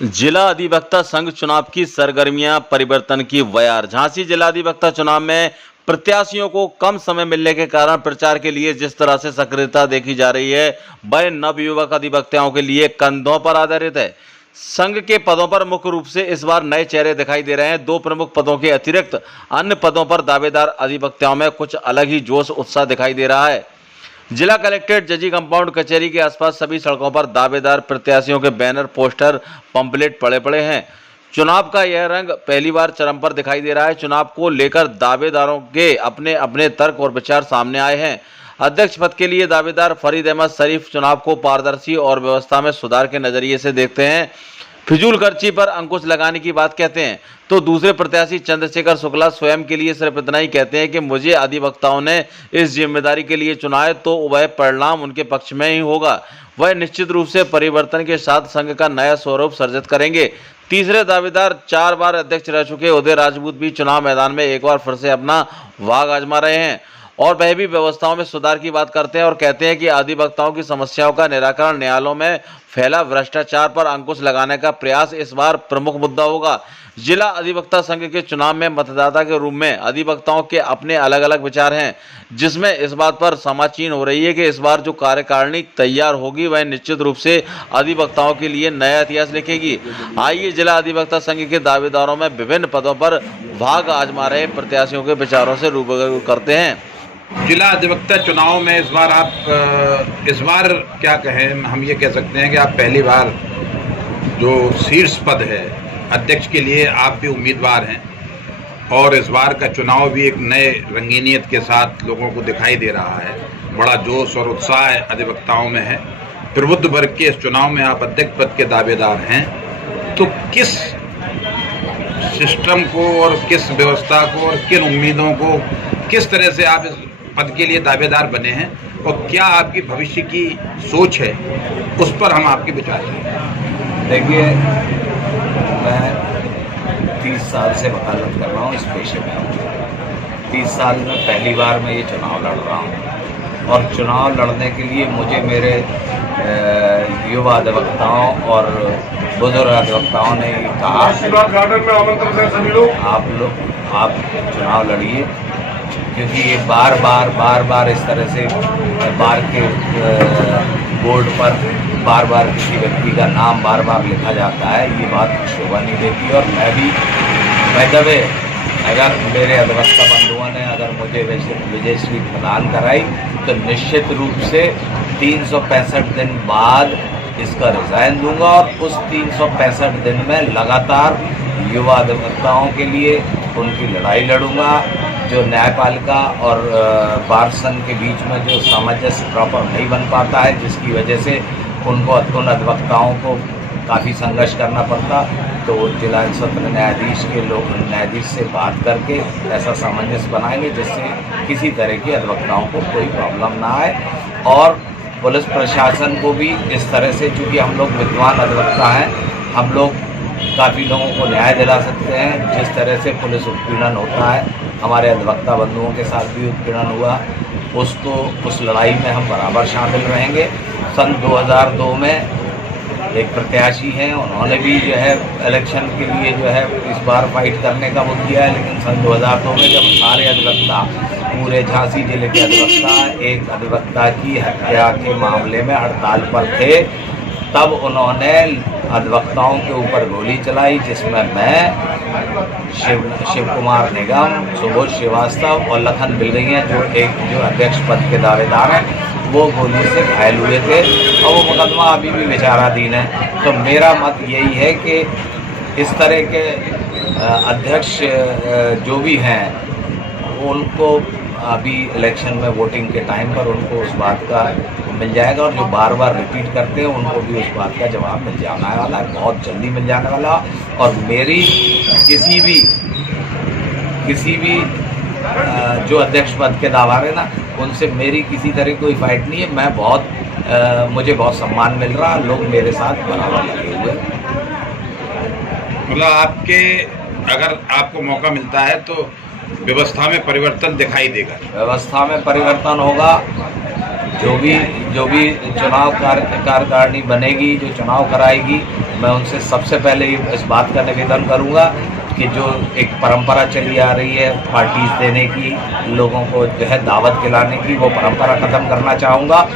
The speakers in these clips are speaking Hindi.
जिला अधिवक्ता संघ चुनाव की सरगर्मियां परिवर्तन की बयार। झांसी जिला अधिवक्ता चुनाव में प्रत्याशियों को कम समय मिलने के कारण प्रचार के लिए जिस तरह से सक्रियता देखी जा रही है वह नवयुवक अधिवक्ताओं के लिए कंधों पर आधारित है। संघ के पदों पर मुख्य रूप से इस बार नए चेहरे दिखाई दे रहे हैं। दो प्रमुख पदों के अतिरिक्त अन्य पदों पर दावेदार अधिवक्ताओं में कुछ अलग ही जोश उत्साह दिखाई दे रहा है। जिला कलेक्ट्रेट जजी कंपाउंड कचहरी के आसपास सभी सड़कों पर दावेदार प्रत्याशियों के बैनर, पोस्टर, पंपलेट पड़े हैं। चुनाव का यह रंग पहली बार चरम पर दिखाई दे रहा है। चुनाव को लेकर दावेदारों के अपने अपने तर्क और विचार सामने आए हैं। अध्यक्ष पद के लिए दावेदार फरीद अहमद शरीफ चुनाव को पारदर्शी और व्यवस्था में सुधार के नजरिए से देखते हैं, फिजूल खर्ची पर अंकुश लगाने की बात कहते हैं, तो दूसरे प्रत्याशी चंद्रशेखर शुक्ला स्वयं के लिए सिर्फ इतना ही कहते हैं कि मुझे अधिवक्ताओं ने इस जिम्मेदारी के लिए चुना है तो वह परिणाम उनके पक्ष में ही होगा। वह निश्चित रूप से परिवर्तन के साथ संघ का नया स्वरूप सर्जित करेंगे। तीसरे दावेदार 4 बार अध्यक्ष रह चुके उदय राजपूत भी चुनाव मैदान में एक बार फिर से अपना भाग आजमा रहे हैं और वह भी व्यवस्थाओं में सुधार की बात करते हैं और कहते हैं कि अधिवक्ताओं की समस्याओं का निराकरण, न्यायालयों में फैला भ्रष्टाचार पर अंकुश लगाने का प्रयास इस बार प्रमुख मुद्दा होगा। जिला अधिवक्ता संघ के चुनाव में मतदाता के रूप में अधिवक्ताओं के अपने अलग अलग विचार हैं, जिसमें इस बात पर समाचीन हो रही है कि इस बार जो कार्यकारिणी तैयार होगी वह निश्चित रूप से अधिवक्ताओं के लिए नया इतिहास लिखेगी। आइए जिला अधिवक्ता संघ के दावेदारों में विभिन्न पदों पर भाग आजमा रहे प्रत्याशियों के विचारों से रूबरू करते हैं। जिला अधिवक्ता चुनाव में इस बार क्या कहें, हम ये कह सकते हैं कि आप पहली बार जो शीर्ष पद है अध्यक्ष के लिए आप भी उम्मीदवार हैं और इस बार का चुनाव भी एक नए रंगीनियत के साथ लोगों को दिखाई दे रहा है। बड़ा जोश और उत्साह अधिवक्ताओं में है। प्रबुद्ध वर्ग के इस चुनाव में आप अध्यक्ष पद के दावेदार हैं, तो किस सिस्टम को और किस व्यवस्था को और किन उम्मीदों को किस तरह से आप इस पद के लिए दावेदार बने हैं और क्या आपकी भविष्य की सोच है, उस पर हम आपके विचार हैं। देखिए, मैं 30 साल से वकालत कर रहा हूँ, इस पेशे में हूँ। 30 साल में पहली बार मैं ये चुनाव लड़ रहा हूँ और चुनाव लड़ने के लिए मुझे मेरे युवा अधिवक्ताओं और बुजुर्ग अधिवक्ताओं ने कहा आप चुनाव लड़िए, क्योंकि ये बार बार इस तरह से बार के बोर्ड पर बार किसी व्यक्ति का नाम बार लिखा जाता है, ये बात शोभा नहीं देती। और मैं दबे अगर मेरे अधिवक्ता बंधुओं ने अगर मुझे विजयश्री प्रदान कराई तो निश्चित रूप से 365 दिन बाद इसका रिजाइन दूंगा और उस 365 दिन में लगातार युवा अधिवक्ताओं के लिए उनकी लड़ाई लड़ूंगा। जो न्यायपालिका और बार संघ के बीच में जो सामंजस्य प्रॉपर नहीं बन पाता है, जिसकी वजह से उन अधिवक्ताओं को काफ़ी संघर्ष करना पड़ता, तो जिला सत्र न्यायाधीश से बात करके ऐसा सामंजस्य बनाएंगे जिससे किसी तरह के अधिवक्ताओं को कोई प्रॉब्लम ना आए। और पुलिस प्रशासन को भी इस तरह से, चूँकि हम लोग विद्वान अधिवक्ता हैं, हम लोग काफ़ी लोगों को न्याय दिला सकते हैं। जिस तरह से पुलिस उत्पीड़न होता है, हमारे अधिवक्ता बंधुओं के साथ भी उत्पीड़न हुआ, उस लड़ाई में हम बराबर शामिल रहेंगे। सन 2002 में एक प्रत्याशी हैं, उन्होंने भी जो है इलेक्शन के लिए जो है इस बार फाइट करने का वो किया है, लेकिन सन 2002 में जब सारे अधिवक्ता, पूरे झांसी जिले के अधिवक्ता एक अधिवक्ता की हत्या के मामले में हड़ताल पर थे, तब उन्होंने अधिवक्ताओं के ऊपर गोली चलाई, जिसमें मैं, शिव कुमार निगम, सुबोध श्रीवास्तव और लखन बिलगैया जो अध्यक्ष पद के दावेदार हैं, वो गोली से घायल हुए थे और वो मुकदमा अभी भी विचाराधीन है। तो मेरा मत यही है कि इस तरह के अध्यक्ष जो भी हैं उनको अभी इलेक्शन में वोटिंग के टाइम पर उनको उस बात का मिल जाएगा, और जो बार रिपीट करते हैं उनको भी उस बात का जवाब मिल जाने वाला है, बहुत जल्दी मिल जाने वाला। और मेरी किसी भी जो अध्यक्ष पद के दावेदार है ना, उनसे मेरी किसी तरह कोई फाइट नहीं है। मैं मुझे बहुत सम्मान मिल रहा, लोग मेरे साथ बराबर लगे हुए। मतलब अगर आपको मौका मिलता है तो व्यवस्था में परिवर्तन दिखाई देगा? व्यवस्था में परिवर्तन होगा, जो भी चुनाव कार्यकारिणी बनेगी, जो चुनाव कराएगी, मैं उनसे सबसे पहले इस बात का निवेदन करूंगा कि जो एक परंपरा चली आ रही है पार्टीज देने की, लोगों को जो है दावत खिलाने की, वो परंपरा ख़त्म करना चाहूँगा।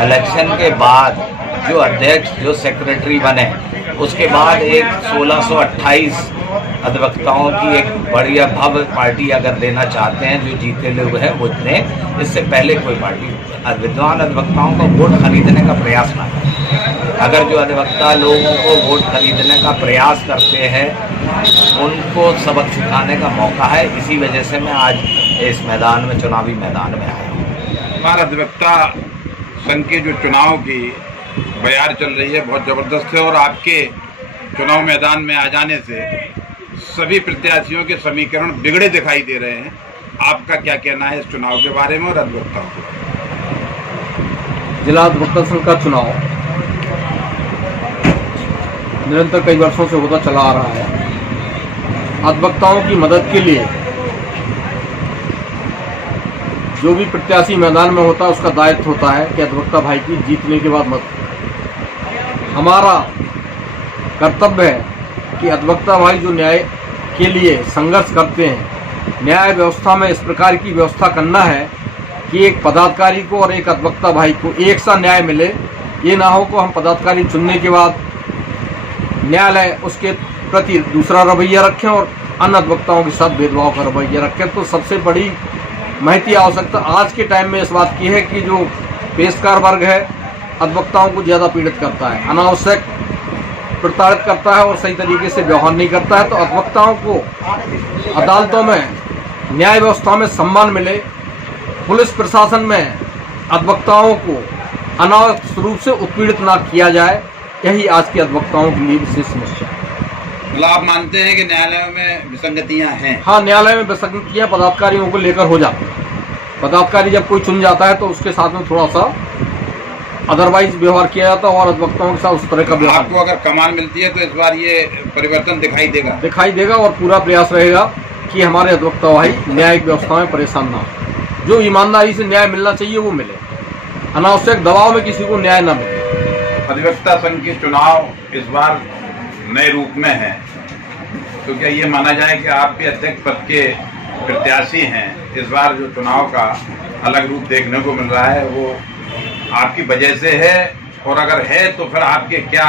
इलेक्शन के बाद जो अध्यक्ष, जो सेक्रेटरी बने, उसके बाद एक 1628 अधिवक्ताओं की एक बढ़िया भव्य पार्टी अगर देना चाहते हैं, जो जीते लोग हैं वो दें। इससे पहले कोई पार्टी विद्वान अधिवक्ताओं को वोट खरीदने का प्रयास ना करें। अगर जो अधिवक्ता लोगों को वोट खरीदने का प्रयास करते हैं, उनको सबक सिखाने का मौका है। इसी वजह से मैं आज इस मैदान में, चुनावी मैदान में आया हूँ। हमारा अधिवक्ता संघ के जो चुनाव की बयार चल रही है बहुत ज़बरदस्त है, और आपके चुनाव मैदान में आ जाने से सभी प्रत्याशियों के समीकरण बिगड़े दिखाई दे रहे हैं। आपका क्या कहना है इस चुनाव के बारे में और अधिवक्ताओं के बारे में? जिला अधिवक्ता संघ का चुनाव निरंतर कई वर्षों से होता चला आ रहा है। अधिवक्ताओं की मदद के लिए जो भी प्रत्याशी मैदान में होता है, उसका दायित्व होता है कि अधिवक्ता भाई की जीतने के बाद मदद। हमारा कर्तव्य है कि अधिवक्ता भाई जो न्याय के लिए संघर्ष करते हैं, न्याय व्यवस्था में इस प्रकार की व्यवस्था करना है कि एक पदाधिकारी को और एक अधिवक्ता भाई को एक सा न्याय मिले। ये ना हो कि हम पदाधिकारी चुनने के बाद न्यायालय उसके प्रति दूसरा रवैया रखें और अन्य अधिवक्ताओं के साथ भेदभाव का रवैया रखें। तो सबसे बड़ी महती आवश्यकता आज के टाइम में इस बात की है कि जो पेशकार वर्ग है अधिवक्ताओं को ज़्यादा पीड़ित करता है, अनावश्यक प्रताड़ित करता है और सही तरीके से व्यवहार नहीं करता है। तो अधिवक्ताओं को अदालतों में, न्याय व्यवस्था में सम्मान मिले, पुलिस प्रशासन में अधिवक्ताओं को अनावश्यक रूप से उत्पीड़ित ना किया जाए, यही आज के अधिवक्ताओं के लिए विशेष समस्या है। मतलब आप मानते हैं कि न्यायालयों में विसंगतियां हैं? हाँ, न्यायालय में विसंगतियां पदाधिकारियों को लेकर हो जाती हैं। पदाधिकारी जब कोई चुन जाता है तो उसके साथ में थोड़ा सा अदरवाइज व्यवहार किया जाता है और अधिवक्ताओं के साथ उस तरह का व्यवहार। आपको अगर कमान मिलती है तो इस बार ये परिवर्तन दिखाई देगा और पूरा प्रयास रहेगा कि हमारे अधिवक्ता भाई न्यायिक व्यवस्था में परेशान ना हो। जो ईमानदारी से न्याय मिलना चाहिए वो मिले, अनावश्यक दबाव में किसी को न्याय न मिले। अधिवक्ता संघ के चुनाव इस बार नए रूप में है, तो क्या ये माना जाए कि आप भी अध्यक्ष पद के प्रत्याशी हैं? इस बार जो चुनाव का अलग रूप देखने को मिल रहा है वो आपकी वजह से है, और अगर है तो फिर आपके क्या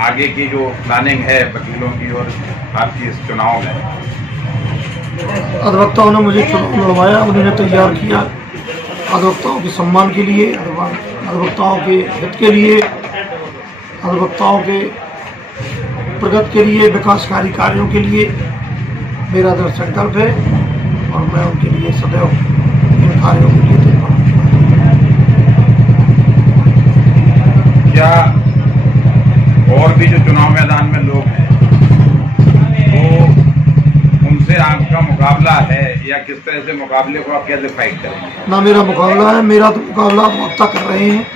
आगे की जो प्लानिंग है वकीलों की और आपकी इस चुनाव में? अधिवक्ताओं ने मुझे चुनाव लड़वाया, उन्होंने तैयार किया अधिवक्ताओं के सम्मान के लिए, अधिवक्ताओं के हित के लिए, अधिवक्ताओं के प्रगति के लिए, विकासकारी कार्यों के लिए मेरा दृढ़ संकल्प है और मैं उनके लिए सदैव इन कार्यों के लिए तत्पर हूं। क्या और भी जो चुनाव मैदान में लोग हैं वो उनसे आपका मुकाबला है, या किस तरह से मुकाबले को आप कैसे फाइट करेंगे? ना मेरा मुकाबला है, मेरा तो मुकाबला अधिवक्ता कर रहे हैं।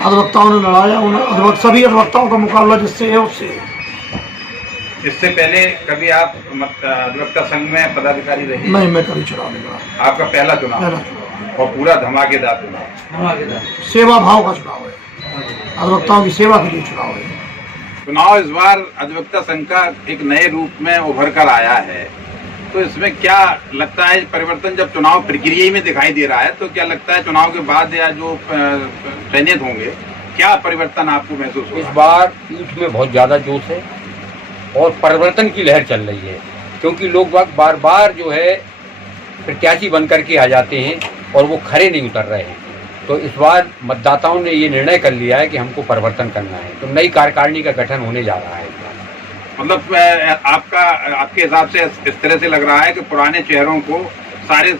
अधिवक्ताओं ने लड़ाया, सभी अधिवक्ताओं का मुकाबला जिससे है उससे है। इससे पहले कभी आप अधिवक्ता संघ में पदाधिकारी रहे? नहीं, मैं कभी चुनाव नहीं लड़ा। आपका पहला चुनाव और पूरा धमाकेदार चुनाव, सेवा भाव का चुनाव है, अधिवक्ताओं की सेवा के लिए चुनाव है। चुनाव इस बार अधिवक्ता संघ का एक नए रूप में उभर कर आया है, तो इसमें क्या लगता है परिवर्तन जब चुनाव प्रक्रिया में दिखाई दे रहा है, तो क्या लगता है चुनाव के बाद या जो चयनित होंगे क्या परिवर्तन आपको महसूस होगा? इस बार पीठ में बहुत ज़्यादा जोश है और परिवर्तन की लहर चल रही है, क्योंकि लोग बार बार जो है प्रत्याशी बन करके आ जाते हैं और वो खरे नहीं उतर रहे हैं। तो इस बार मतदाताओं ने ये निर्णय कर लिया है कि हमको परिवर्तन करना है, तो नई कार्यकारिणी का गठन होने जा रहा है। मतलब आपके हिसाब से इस तरह से लग रहा है कि पुराने चेहरों को सारे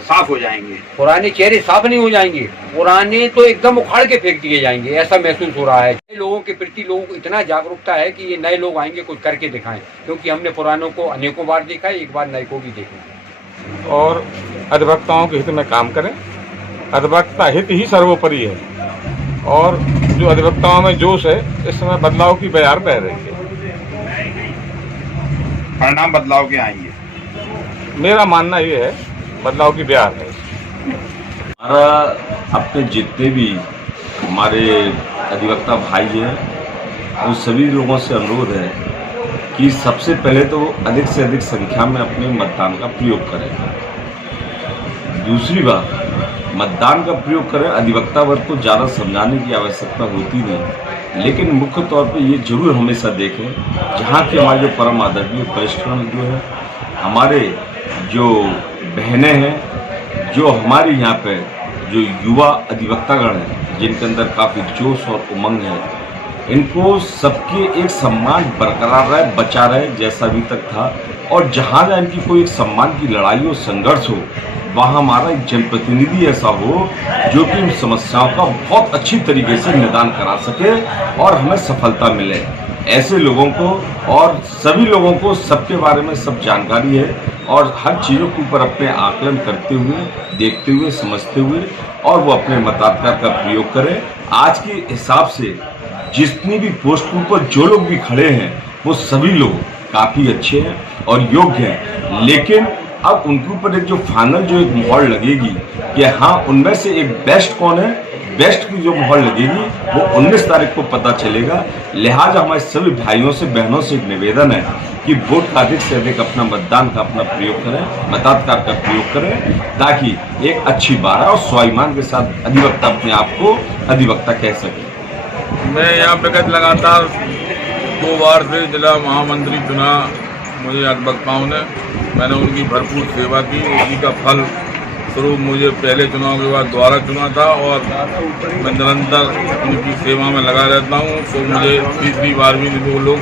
साफ हो जाएंगे? पुराने चेहरे साफ नहीं हो जाएंगे, पुराने तो एकदम उखाड़ के फेंक दिए जाएंगे, ऐसा महसूस हो रहा है। लोगों के प्रति लोगों को इतना जागरूकता है कि ये नए लोग आएंगे, कुछ करके दिखाएं, क्योंकि हमने पुरानों को अनेकों बार देखा है, एक बार नए को भी देखा। और अधिवक्ताओं के हित में काम करें, अधिवक्ता हित ही सर्वोपरि है, और जो अधिवक्ताओं में जोश है, इस समय बदलाव की बयार बह रही है। परिणाम बदलाव के आएंगे, मेरा मानना ये है, बदलाव की बयार है। हमारा अपने जितने भी हमारे अधिवक्ता भाई हैं उन सभी लोगों से अनुरोध है कि सबसे पहले तो अधिक से अधिक संख्या में अपने मतदान का प्रयोग करें। दूसरी बात, मतदान का प्रयोग करें, अधिवक्ता वर्ग को ज़्यादा समझाने की आवश्यकता होती नहीं, लेकिन मुख्य तौर पे ये जरूर हमेशा देखें जहाँ के हमारे जो परम आदरणीय वरिष्ठगण जो है, हमारे जो बहनें हैं, जो हमारे यहाँ पे जो युवा अधिवक्तागण हैं जिनके अंदर काफ़ी जोश और उमंग है, इनको सबके एक सम्मान बरकरार रहे, बचा रहे जैसा अभी तक था। और जहाँ जहाँ इनकी कोई एक सम्मान की लड़ाई हो, संघर्ष हो, वहाँ हमारा एक जनप्रतिनिधि ऐसा हो जो कि इन समस्याओं का बहुत अच्छी तरीके से निदान करा सके और हमें सफलता मिले। ऐसे लोगों को और सभी लोगों को सबके बारे में सब जानकारी है और हर चीज़ों के ऊपर अपने आकलन करते हुए, देखते हुए, समझते हुए और वो अपने मताधिकार का प्रयोग करें। आज के हिसाब से जितनी भी पोस्ट के ऊपर जो लोग भी खड़े हैं वो सभी लोग काफ़ी अच्छे हैं और योग्य हैं, लेकिन अब उनके ऊपर एक जो फाइनल जो एक मोहर लगेगी कि हाँ उनमें से एक बेस्ट कौन है, बेस्ट की जो मोहर लगेगी वो 19 तारीख को पता चलेगा। लिहाजा हमारे सभी भाइयों से, बहनों से एक निवेदन है कि वोट का अधिक से अधिक अपना मतदान का अपना प्रयोग करें, मताधिकार का प्रयोग करें, ताकि एक अच्छी बार और स्वाभिमान के साथ अधिवक्ता अपने आप को अधिवक्ता कह सके। मैं यहाँ प्रगत लगातार 2 बार से जिला महामंत्री चुना मुझे अधिवक्ताओं ने, मैंने उनकी भरपूर सेवा की, उसी का फल स्वरूप मुझे पहले चुनाव के बाद दोबारा चुना था और मैं निरंतर उनकी सेवा में लगा रहता हूँ। तो मुझे तीसरी बार भी वो लोग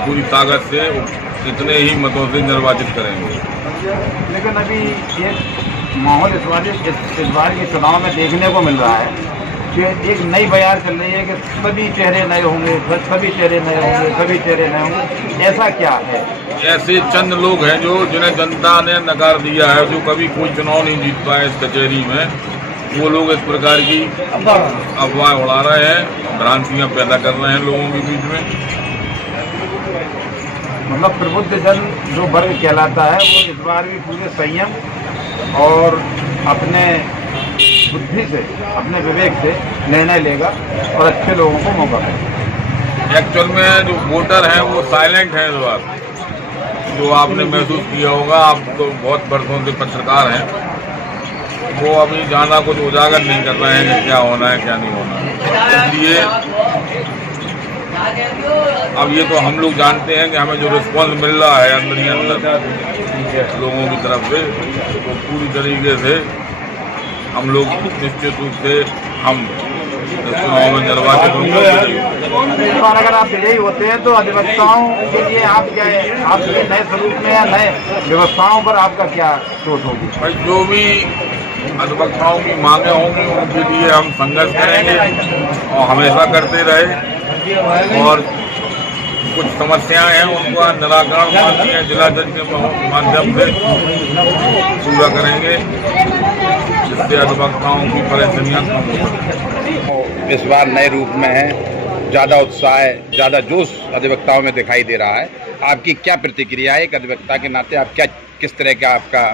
पूरी ताकत से इतने ही मतों से निर्वाचित करेंगे। लेकिन अभी ये माहौल इस बार के चुनाव में देखने को मिल रहा है कि एक नई बयार चल रही है कि सभी चेहरे नए होंगे, सभी चेहरे नए होंगे, सभी चेहरे नए होंगे। ऐसा क्या है? ऐसे चंद लोग हैं जो जिन्हें जनता ने नकार दिया है, जो कभी कोई चुनाव नहीं जीत पाए इस कचहरी में, वो लोग इस प्रकार की अफवाह उड़ा रहे हैं, भ्रांतियां पैदा कर रहे हैं लोगों के बीच में। मतलब प्रबुद्ध जन जो वर्ग कहलाता है वो इस बार भी पूरे संयम और अपने बुद्धि से, अपने विवेक से निर्णय लेगा और अच्छे लोगों को मौका देगा। एक्चुअल में जो वोटर हैं वो साइलेंट हैं इस बार, जो आपने महसूस किया होगा। आप तो बहुत वर्षों से पत्रकार हैं, वो अभी ज़्यादा कुछ उजागर नहीं कर रहे हैं कि क्या होना है क्या नहीं होना। इसलिए अब ये तो हम लोग जानते हैं कि हमें जो रिस्पॉन्स मिल रहा है अंदर ही अंदर लोगों की तरफ से, तो पूरी तरीके से हम लोग निश्चित रूप से हम चुनाव में निर्वाचित होंगे। अगर आप विजयी होते हैं तो अधिवक्ताओं के लिए आप क्या है, आपके नए स्वरूप में या नए व्यवस्थाओं पर आपका क्या सोच होगी? भाई जो भी अधिवक्ताओं की मांगे होंगी उनके लिए हम संघर्ष करेंगे और हमेशा करते रहे, और कुछ समस्याएं हैं उनका निराकरण माननीय जिला जज के माध्यम से पूरा करेंगे, जिससे अधिवक्ताओं की परेशानियां कम हो सकें। इस बार नए रूप में है, ज़्यादा उत्साह है, ज़्यादा जोश अधिवक्ताओं में दिखाई दे रहा है। आपकी क्या प्रतिक्रिया है एक अधिवक्ता के नाते? आप क्या, किस तरह का आपका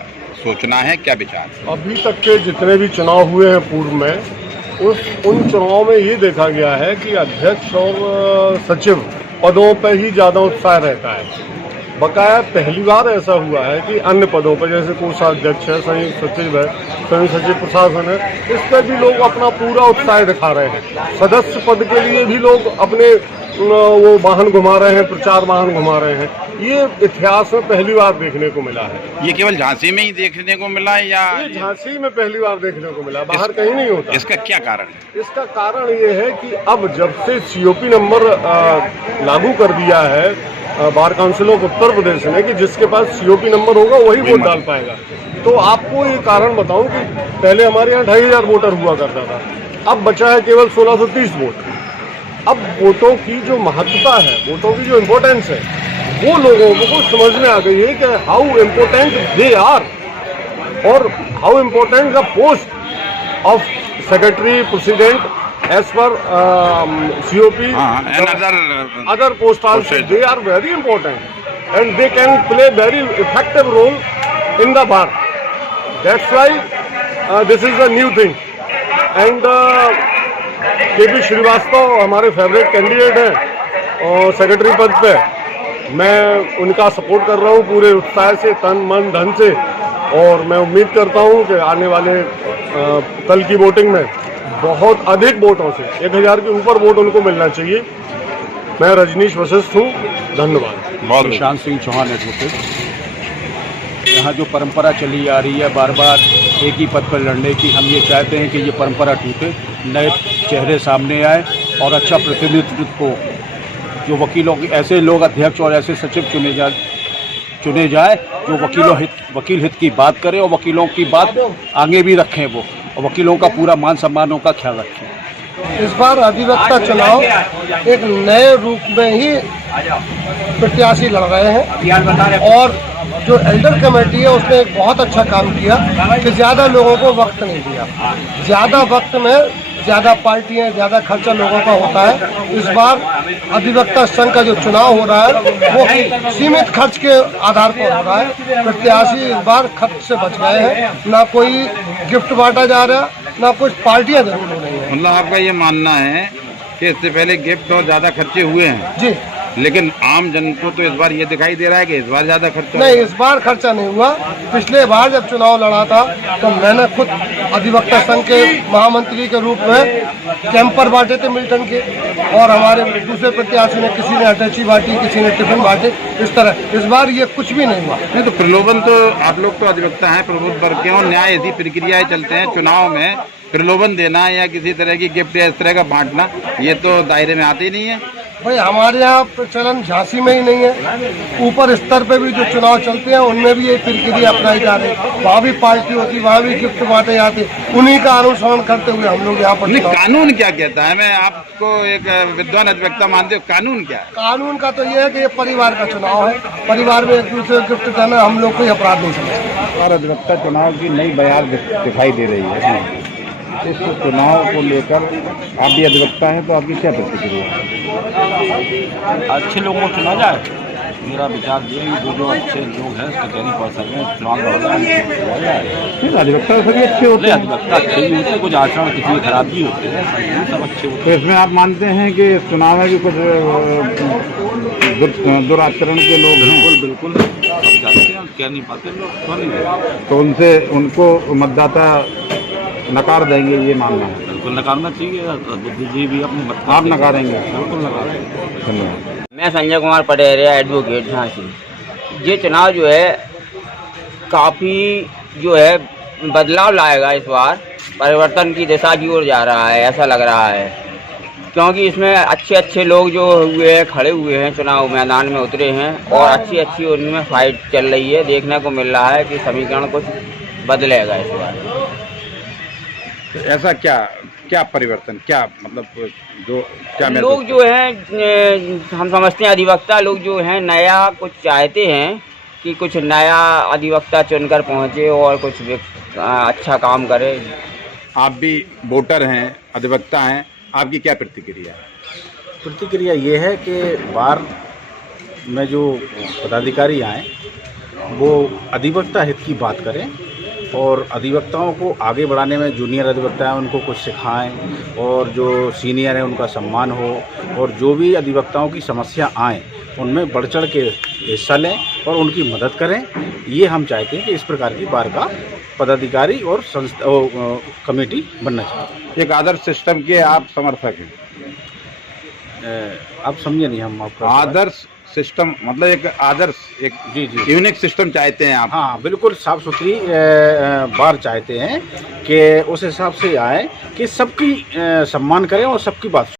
सोचना है, क्या विचार? अभी तक के जितने भी चुनाव हुए हैं पूर्व में, उन चुनाव में ये देखा गया है कि अध्यक्ष और सचिव पदों पर ही ज़्यादा उत्साह रहता है। बकाया पहली बार ऐसा हुआ है कि अन्य पदों पर, जैसे कोषाध्यक्ष है, संयुक्त सचिव है, संयुक्त सचिव प्रशासन है, इस पर भी लोग अपना पूरा उत्साह दिखा रहे हैं। सदस्य पद के लिए भी लोग अपने वो वाहन घुमा रहे हैं, प्रचार वाहन घुमा रहे हैं। ये इतिहास में पहली बार देखने को मिला है। ये केवल झांसी में ही देखने को मिला है या झांसी में पहली बार देखने को मिला, बाहर कहीं नहीं होता? इसका क्या कारण है? इसका कारण ये है कि अब जब से COP नंबर लागू कर दिया है bar council of Uttar Pradesh ने कि जिसके पास COP नंबर होगा वही वोट डाल पाएगा। तो आपको ये कारण बताऊं कि पहले हमारे यहाँ 2500 वोटर हुआ करता था, अब बचा है केवल 1630 वोट। अब वोटों की जो महत्ता है, वोटों की जो इम्पोर्टेंस है, वो लोगों को समझ में आ गई है कि हाउ इम्पोर्टेंट दे आर और how important the post of secretary president as per COP and other post also, they are very important and they can play very effective role in the bar. That's why this is a new thing and K P. Srivastava हमारे फेवरेट कैंडिडेट हैं और सेक्रेटरी पद पे मैं उनका सपोर्ट कर रहा हूँ पूरे उत्साह से, तन मन धन से, और मैं उम्मीद करता हूँ कि आने वाले कल की वोटिंग में बहुत अधिक वोटों से 1000 के ऊपर वोट उनको मिलना चाहिए। मैं रजनीश वशिष्ठ हूँ, धन्यवाद। प्रशांत सिंह चौहान एडवोकेट। यहाँ जो परंपरा चली आ रही है बार बार एक ही पद पर लड़ने की, हम ये चाहते हैं कि ये परंपरा टूटे, नए चेहरे सामने आए और अच्छा प्रतिनिधित्व को, जो वकीलों के ऐसे लोग अध्यक्ष और ऐसे सचिव चुने जाए जो वकील हित की बात करें और वकीलों की बात आगे भी रखें वो, और वकीलों का पूरा मान सम्मानों का ख्याल रखें। इस बार अधिवक्ता चुनाव एक नए रूप में ही प्रत्याशी लड़ रहे हैं और जो एल्डर कमेटी है उसने एक बहुत अच्छा काम किया कि ज़्यादा लोगों को वक्त नहीं दिया। ज़्यादा वक्त में ज़्यादा पार्टियां, ज़्यादा खर्चा लोगों का होता है। इस बार अधिवक्ता संघ का जो चुनाव हो रहा है वो सीमित खर्च के आधार पर हो रहा है। प्रत्याशी इस बार खर्च से बच गए हैं, ना कोई गिफ्ट बांटा जा रहा, ना कुछ पार्टियां जरूर हो रही है। मतलब आपका ये मानना है कि इससे पहले गिफ्ट और ज़्यादा खर्चे हुए हैं जी, लेकिन आम जन को तो इस बार ये दिखाई दे रहा है कि इस बार ज़्यादा खर्चा नहीं, इस बार खर्चा नहीं हुआ। पिछले बार जब चुनाव लड़ा था तो मैंने खुद अधिवक्ता संघ के महामंत्री के रूप में कैंपर बांटे थे मिल्टन के, और हमारे दूसरे प्रत्याशी ने, किसी ने अटैची बांटी, किसी ने टिफिन बांटे, इस तरह। इस बार ये कुछ भी नहीं हुआ। नहीं तो प्रलोभन, तो आप लोग तो अधिवक्ता हैं, प्रबुद्ध वर्ग के, और न्याय ऐसी प्रक्रियाएं चलते हैं चुनाव में, प्रलोभन देना या किसी तरह की गिफ्ट या इस तरह का बांटना, ये तो दायरे में आते ही नहीं है। भाई हमारे यहाँ प्रचलन झांसी में ही नहीं है, ऊपर स्तर पे भी जो चुनाव चलते हैं उनमें भी ये प्रक्रिया अपनाई जा रही है। वहाँ भी पार्टी होती, वहाँ भी गिफ्ट बांटे जाते, उन्हीं का अनुसरण करते हुए हम लोग यहाँ पर। नहीं, कानून क्या कहता है? मैं आपको एक विद्वान अधिवक्ता मानते हो, कानून क्या है? कानून का तो ये है कि ये परिवार का चुनाव है, परिवार में एक दूसरे को गिफ्ट देना हम लोग कोई अपराध नहीं समझते। और अधिवक्ता चुनाव की नई बयार दिखाई दे रही है। इस चुनाव को लेकर आप भी अधिवक्ता हैं तो आपकी क्या प्रतिक्रिया है? अच्छे लोगों को चुना जाए, मेरा विचार ये है कि जो अच्छे लोग हैं कचहरी पर्सन में चुनाव लड़ अधिवक्ता सभी अच्छे होते हैं, अधिवक्ता अच्छे भी होते, कुछ आचरण किसी खराबी होते हैं, सब अच्छे होते तो इसमें आप मानते हैं कि इस चुनाव में भी कुछ दुराचरण के लोग हैं? बिल्कुल सब जानते हैं, क्या नहीं पाते लोग, तो उनको मतदाता नकार देंगे, ये मानना है? बिल्कुल नकारना चाहिए, बुद्धिजीवी अपने मत आप नकारेंगे? बिल्कुल नकारेंगे। धन्यवाद। मैं संजय कुमार पटेरिया, एडवोकेट, झांसी। ये चुनाव जो है काफ़ी जो है बदलाव लाएगा, इस बार परिवर्तन की दिशा की ओर जा रहा है, ऐसा लग रहा है, क्योंकि इसमें अच्छे अच्छे लोग जो हुए हैं, खड़े हुए हैं, चुनाव मैदान में उतरे हैं और अच्छी अच्छी उनमें फाइट चल रही है। देखने को मिल रहा है कि समीकरण कुछ बदलेगा इस बार। तो ऐसा क्या परिवर्तन, क्या मतलब जो क्या लोग जो हैं, हम समझते हैं अधिवक्ता लोग जो हैं नया कुछ चाहते हैं कि कुछ नया अधिवक्ता चुनकर पहुंचे और कुछ अच्छा काम करे। आप भी वोटर हैं, अधिवक्ता हैं, आपकी क्या प्रतिक्रिया है? प्रतिक्रिया ये है कि बार में जो पदाधिकारी आए वो अधिवक्ता हित की बात करें और अधिवक्ताओं को आगे बढ़ाने में, जूनियर अधिवक्ता हैं उनको कुछ सिखाएं और जो सीनियर हैं उनका सम्मान हो, और जो भी अधिवक्ताओं की समस्या आए उनमें बढ़ चढ़ के हिस्सा लें और उनकी मदद करें। ये हम चाहते हैं कि इस प्रकार की बार का पदाधिकारी और कमेटी बनना चाहिए। एक आदर्श सिस्टम के आप समर्थक हैं? आप समझे नहीं, हम आपका आदर्श सिस्टम मतलब एक आदर्श, एक जी यूनिक सिस्टम चाहते हैं आप? हाँ, बिल्कुल साफ सुथरी बार चाहते हैं कि उस हिसाब से आए कि सबकी सम्मान करें और सबकी बात